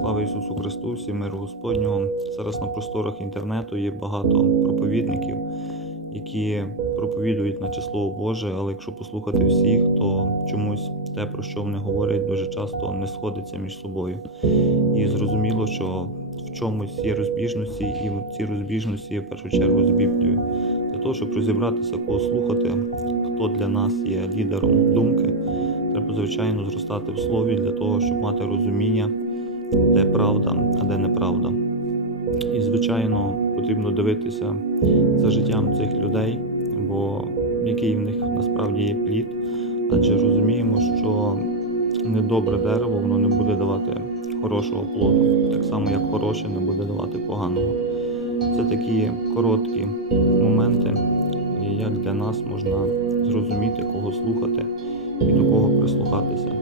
Слава Ісусу Христу, всім миру Господнього. Зараз на просторах інтернету є багато проповідників, які проповідують наче Слово Боже, але якщо послухати всіх, то чомусь те, про що вони говорять, дуже часто не сходиться між собою. І зрозуміло, що в чомусь є розбіжності, і ці розбіжності є в першу чергу з Біблією. Для того, щоб розібратися, кого слухати, хто для нас є лідером думки, треба звичайно зростати в слові для того, щоб мати розуміння, де правда, а де неправда. І, звичайно, потрібно дивитися за життям цих людей, бо який в них насправді є плід, адже розуміємо, що недобре дерево воно не буде давати хорошого плоду, так само як хороше не буде давати поганого. Це такі короткі моменти, як для нас можна зрозуміти, кого слухати і до кого прислухатися.